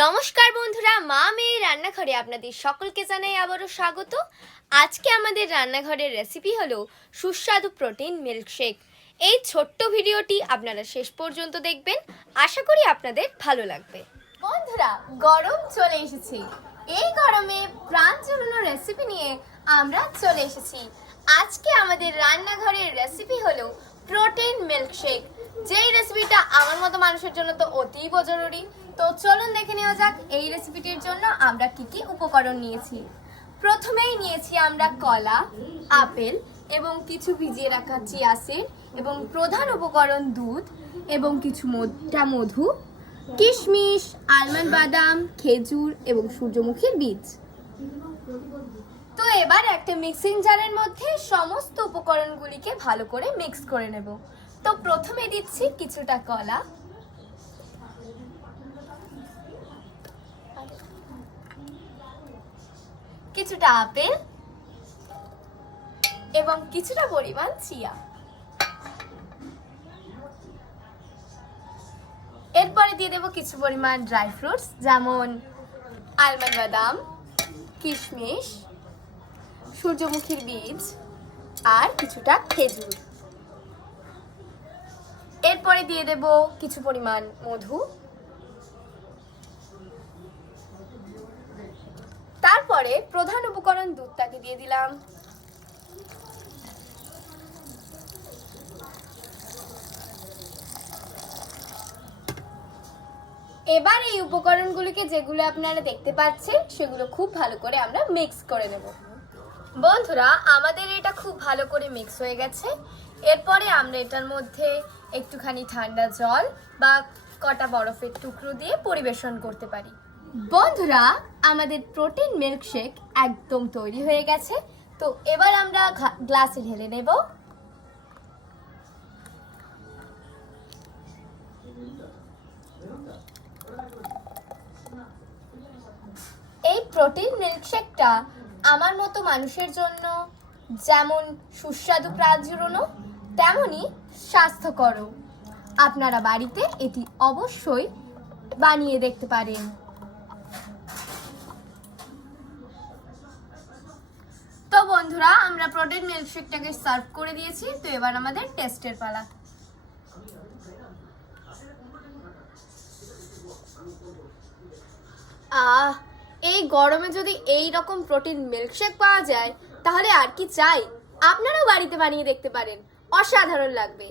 নমস্কার বন্ধুরা, মা মেয়ে রান্নাঘরে আপনাদের সকলকে জানাই আবারও স্বাগত। আজকে আমাদের রান্নাঘরের রেসিপি হলো সুস্বাদু প্রোটিন মিল্কশেক এই ছোট্ট ভিডিওটি আপনারা শেষ পর্যন্ত দেখবেন। আশা করি আপনাদের ভালো লাগবে। বন্ধুরা, গরম চলে এসেছি। এই গরমে প্রাণ জুড়ানো রেসিপি নিয়ে আমরা চলে এসেছি। আজকে আমাদের রান্নাঘরের রেসিপি হলো প্রোটিন মিল্কশেক যেই রেসিপিটা আমার মতো মানুষের জন্য তো অতীব জরুরি। তো চলুন দেখে নেওয়া যাক এই রেসিপিটির জন্য আমরা কি কি উপকরণ নিয়েছি। প্রথমেই নিয়েছি আমরা কলা, আপেল এবং কিছু ভিজিয়ে রাখা চিয়া এবং প্রধান উপকরণ দুধ এবং কিছু মোটা মধু, কিশমিশ আলমন্ড বাদাম, খেজুর এবং সূর্যমুখীর বীজ। তো এবার একটা মিক্সিং জারের মধ্যে সমস্ত উপকরণগুলিকে ভালো করে মিক্স করে নেব। তো প্রথমে দিচ্ছি কিছুটা কলা। কিছুটা আপেল এবং কিছুটা পরিমাণ চিয়া। এরপরে দিয়ে দেবো কিছু পরিমাণ ড্রাই ফ্রুটস, যেমন আলমন্ড বাদাম, কিশমিশ, সূর্যমুখীর বীজ আর কিছুটা খেজুর। এরপরে দিয়ে দেব কিছু পরিমাণ মধু। তারপরে প্রধান উপকরণ দুধটাকে দিয়ে দিলাম। এবার এই উপকরণগুলিকে যেগুলো আপনারা দেখতে পাচ্ছেন, সেগুলো খুব ভালো করে আমরা মিক্স করে নেব। বন্ধুরা, আমাদের এটা খুব ভালো করে মিক্স হয়ে গেছে। এরপরে আমরা এটার মধ্যে একটুখানি ঠান্ডা জল বা কটা বরফের টুকরো দিয়ে পরিবেশন করতে পারি। বন্ধুরা, আমাদের প্রোটিন মিল্কশেক একদম তৈরি হয়ে গেছে। তো এবার আমরা গ্লাসে ঢেলে নেব। এই প্রোটিন মিল্কশেকটা আমার মতো মানুষের জন্য যেমন সুস্বাদু জুড়োনো তেমনই স্বাস্থ্যকরও। আপনারা বাড়িতে এটি অবশ্যই বানিয়ে দেখতে পারেন। তো বন্ধুরা, আমরা প্রোটিন মিল্কশেকটাকে সার্ভ করে দিয়েছি। তো এবার আমাদের টেস্টের পালা। আহ, এই গরমে যদি এই রকম প্রোটিন মিল্কশেক পাওয়া যায় তাহলে আর কি চাই? আপনারাও বাড়িতে বানিয়ে দেখতে পারেন। অসাধারণ লাগবে।